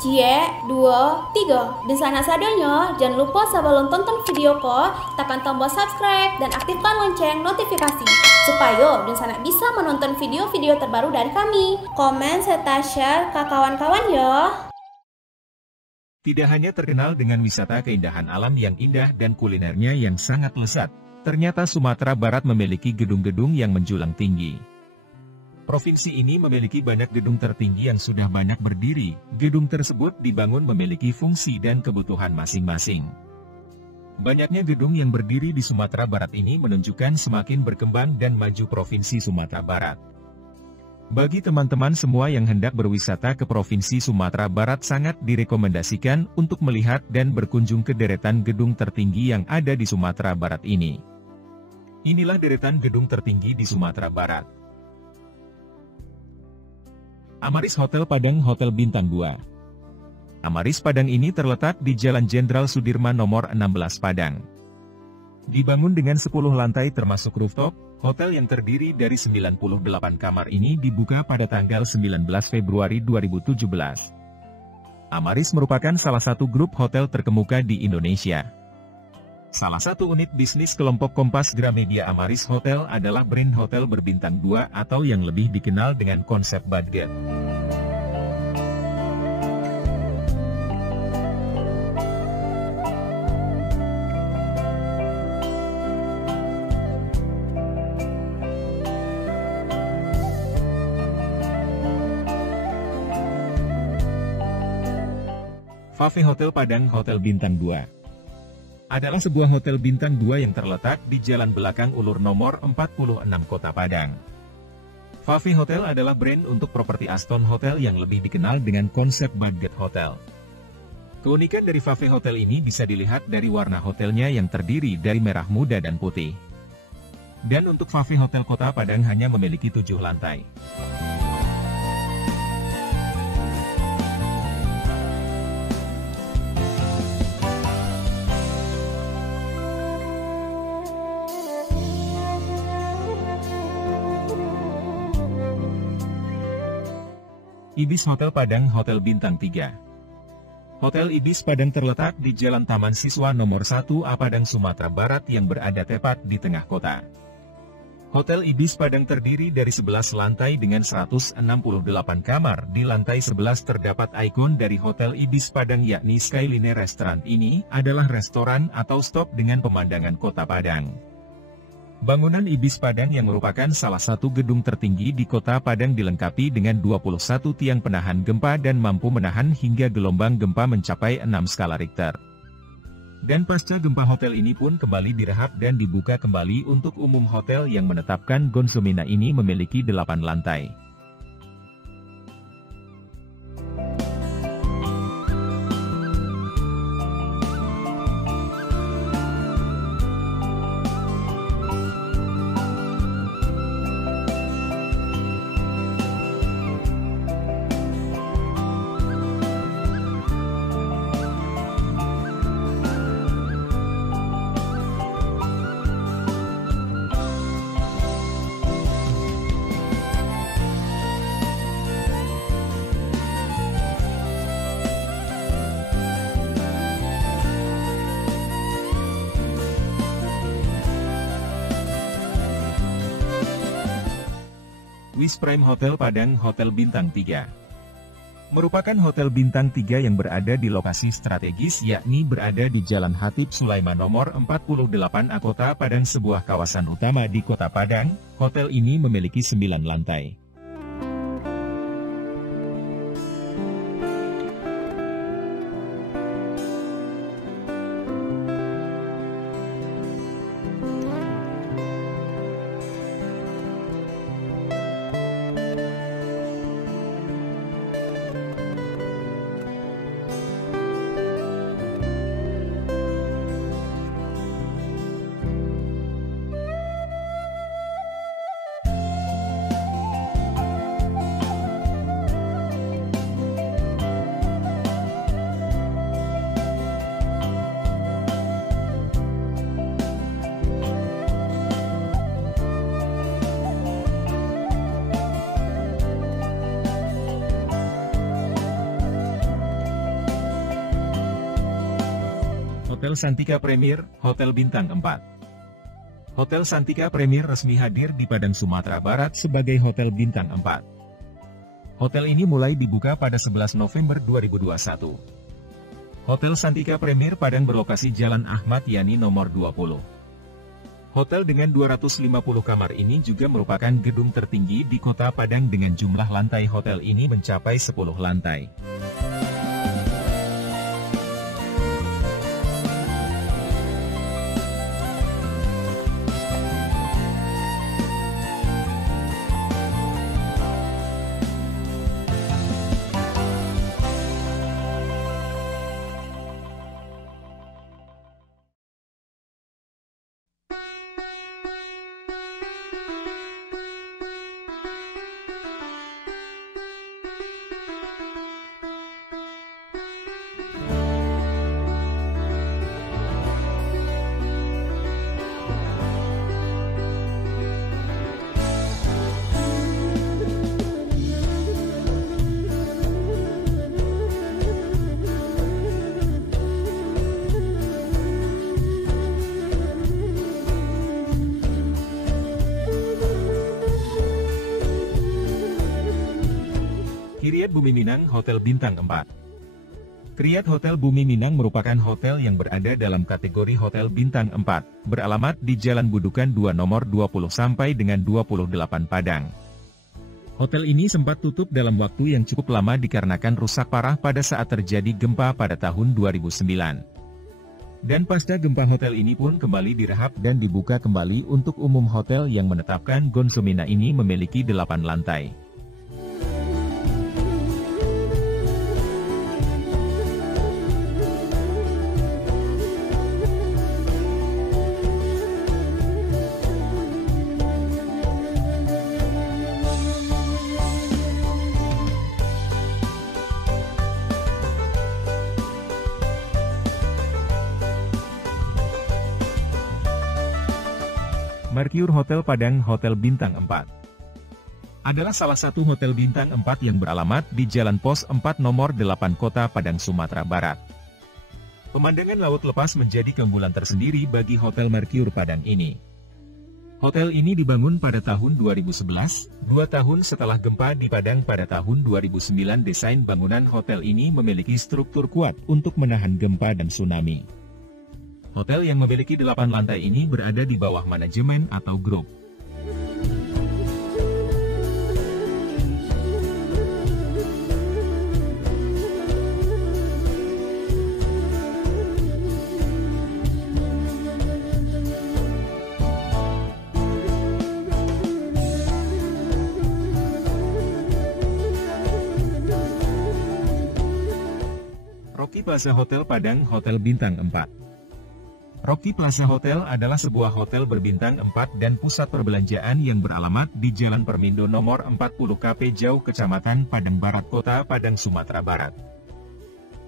Cie, dua, tiga. Dan sana sadonya, jangan lupa sebelum tonton video ko, tekan tombol subscribe dan aktifkan lonceng notifikasi supaya dan sana bisa menonton video-video terbaru dari kami. Komen serta share ke kawan-kawan ya. Tidak hanya terkenal dengan wisata keindahan alam yang indah dan kulinernya yang sangat lezat, ternyata Sumatera Barat memiliki gedung-gedung yang menjulang tinggi. Provinsi ini memiliki banyak gedung tertinggi yang sudah banyak berdiri. Gedung tersebut dibangun memiliki fungsi dan kebutuhan masing-masing. Banyaknya gedung yang berdiri di Sumatera Barat ini menunjukkan semakin berkembang dan maju Provinsi Sumatera Barat. Bagi teman-teman semua yang hendak berwisata ke Provinsi Sumatera Barat sangat direkomendasikan untuk melihat dan berkunjung ke deretan gedung tertinggi yang ada di Sumatera Barat ini. Inilah deretan gedung tertinggi di Sumatera Barat. Amaris Hotel Padang Hotel Bintang 2. Amaris Padang ini terletak di Jalan Jenderal Sudirman nomor 16 Padang. Dibangun dengan 10 lantai termasuk rooftop, hotel yang terdiri dari 98 kamar ini dibuka pada tanggal 19 Februari 2017. Amaris merupakan salah satu grup hotel terkemuka di Indonesia. Salah satu unit bisnis kelompok Kompas Gramedia Amaris Hotel adalah brand hotel berbintang 2 atau yang lebih dikenal dengan konsep budget. Fave Hotel Padang Hotel Bintang 2 adalah sebuah hotel bintang 2 yang terletak di Jalan Belakang Ulur nomor 46 Kota Padang. Fave Hotel adalah brand untuk properti Aston Hotel yang lebih dikenal dengan konsep budget hotel. Keunikan dari Fave Hotel ini bisa dilihat dari warna hotelnya yang terdiri dari merah muda dan putih. Dan untuk Fave Hotel Kota Padang hanya memiliki 7 lantai. Ibis Hotel Padang Hotel Bintang 3. Hotel Ibis Padang terletak di Jalan Taman Siswa nomor 1A Padang, Sumatera Barat yang berada tepat di tengah kota. Hotel Ibis Padang terdiri dari 11 lantai dengan 168 kamar. Di lantai 11 terdapat ikon dari Hotel Ibis Padang yakni Skyline Restaurant. Ini adalah restoran atau stop dengan pemandangan kota Padang. Bangunan Ibis Padang yang merupakan salah satu gedung tertinggi di kota Padang dilengkapi dengan 21 tiang penahan gempa dan mampu menahan hingga gelombang gempa mencapai 6 skala Richter. Dan pasca gempa hotel ini pun kembali direhab dan dibuka kembali untuk umum. Hotel yang menetapkan Gonzomina ini memiliki 8 lantai. Wis Prime Hotel Padang Hotel Bintang 3 merupakan hotel bintang 3 yang berada di lokasi strategis yakni berada di Jalan Hatip Sulaiman nomor 48A Kota Padang, sebuah kawasan utama di Kota Padang. Hotel ini memiliki 9 lantai. Hotel Santika Premier, Hotel Bintang 4. Hotel Santika Premier resmi hadir di Padang, Sumatera Barat sebagai Hotel Bintang 4. Hotel ini mulai dibuka pada 11 November 2021. Hotel Santika Premier Padang berlokasi Jalan Ahmad Yani nomor 20. Hotel dengan 250 kamar ini juga merupakan gedung tertinggi di Kota Padang dengan jumlah lantai hotel ini mencapai 10 lantai. Kiryat Bumi Minang Hotel Bintang 4. Kiryat Hotel Bumi Minang merupakan hotel yang berada dalam kategori Hotel Bintang 4, beralamat di Jalan Budukan 2 nomor 20 sampai dengan 28 Padang. Hotel ini sempat tutup dalam waktu yang cukup lama dikarenakan rusak parah pada saat terjadi gempa pada tahun 2009. Dan pasca gempa hotel ini pun kembali direhab dan dibuka kembali untuk umum. Hotel yang menetapkan Gonsomina ini memiliki 8 lantai. Mercure Hotel Padang Hotel Bintang 4 adalah salah satu hotel bintang 4 yang beralamat di Jalan Pos 4 nomor 8 Kota Padang, Sumatera Barat. Pemandangan laut lepas menjadi keunggulan tersendiri bagi Hotel Mercure Padang ini. Hotel ini dibangun pada tahun 2011, 2 tahun setelah gempa di Padang pada tahun 2009. Desain bangunan hotel ini memiliki struktur kuat untuk menahan gempa dan tsunami. Hotel yang memiliki 8 lantai ini berada di bawah manajemen atau grup. Rocky Plaza Hotel Padang Hotel Bintang 4. Rocky Plaza Hotel adalah sebuah hotel berbintang 4 dan pusat perbelanjaan yang beralamat di Jalan Permindo nomor 40 KP Jau, Kecamatan Padang Barat, Kota Padang, Sumatera Barat.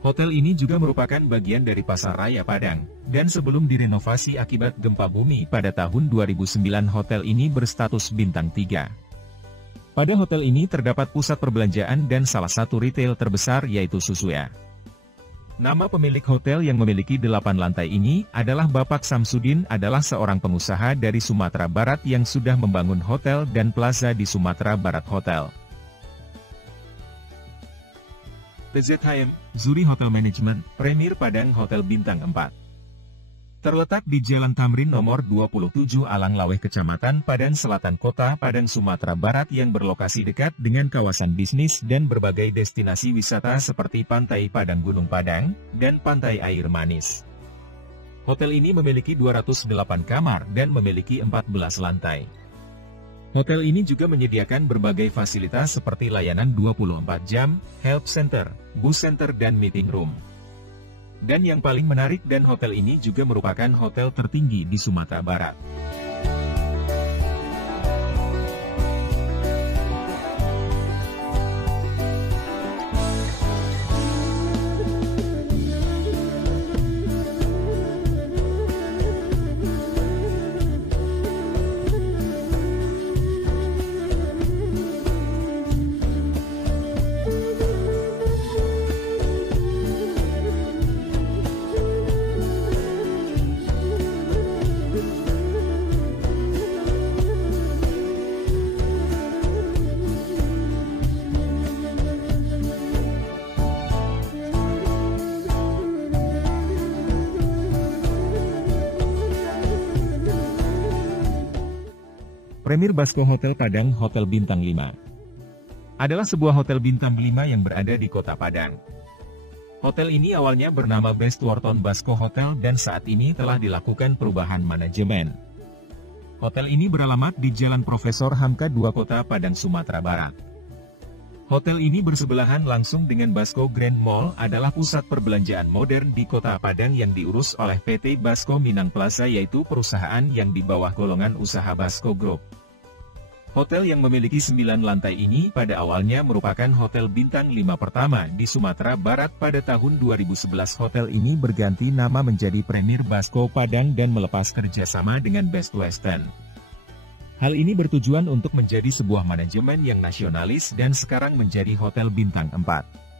Hotel ini juga merupakan bagian dari Pasar Raya Padang, dan sebelum direnovasi akibat gempa bumi pada tahun 2009, hotel ini berstatus bintang 3. Pada hotel ini terdapat pusat perbelanjaan dan salah satu retail terbesar yaitu Susuya. Nama pemilik hotel yang memiliki 8 lantai ini adalah Bapak Samsudin, adalah seorang pengusaha dari Sumatera Barat yang sudah membangun hotel dan plaza di Sumatera Barat Hotel. PZHM, Zuri Hotel Management, Premier Padang Hotel Bintang 4. Terletak di Jalan Tamrin nomor 27 Alang Laweh, Kecamatan Padang Selatan, Kota Padang, Sumatera Barat, yang berlokasi dekat dengan kawasan bisnis dan berbagai destinasi wisata seperti Pantai Padang Gunung Padang, dan Pantai Air Manis. Hotel ini memiliki 208 kamar dan memiliki 14 lantai. Hotel ini juga menyediakan berbagai fasilitas seperti layanan 24 jam, help center, bus center dan meeting room. Dan yang paling menarik, dan hotel ini juga merupakan hotel tertinggi di Sumatera Barat. Premier Basco Hotel Padang Hotel Bintang 5 adalah sebuah hotel bintang 5 yang berada di Kota Padang. Hotel ini awalnya bernama Bestwharton Basco Hotel dan saat ini telah dilakukan perubahan manajemen. Hotel ini beralamat di Jalan Profesor Hamka 2 Kota Padang, Sumatera Barat. Hotel ini bersebelahan langsung dengan Basco Grand Mall, adalah pusat perbelanjaan modern di Kota Padang yang diurus oleh PT Basco Minang Plaza, yaitu perusahaan yang di bawah golongan usaha Basco Group. Hotel yang memiliki 9 lantai ini pada awalnya merupakan hotel bintang 5 pertama di Sumatera Barat. Pada tahun 2011 hotel ini berganti nama menjadi Premier Basco Padang dan melepas kerjasama dengan Best Western. Hal ini bertujuan untuk menjadi sebuah manajemen yang nasionalis dan sekarang menjadi hotel bintang 4.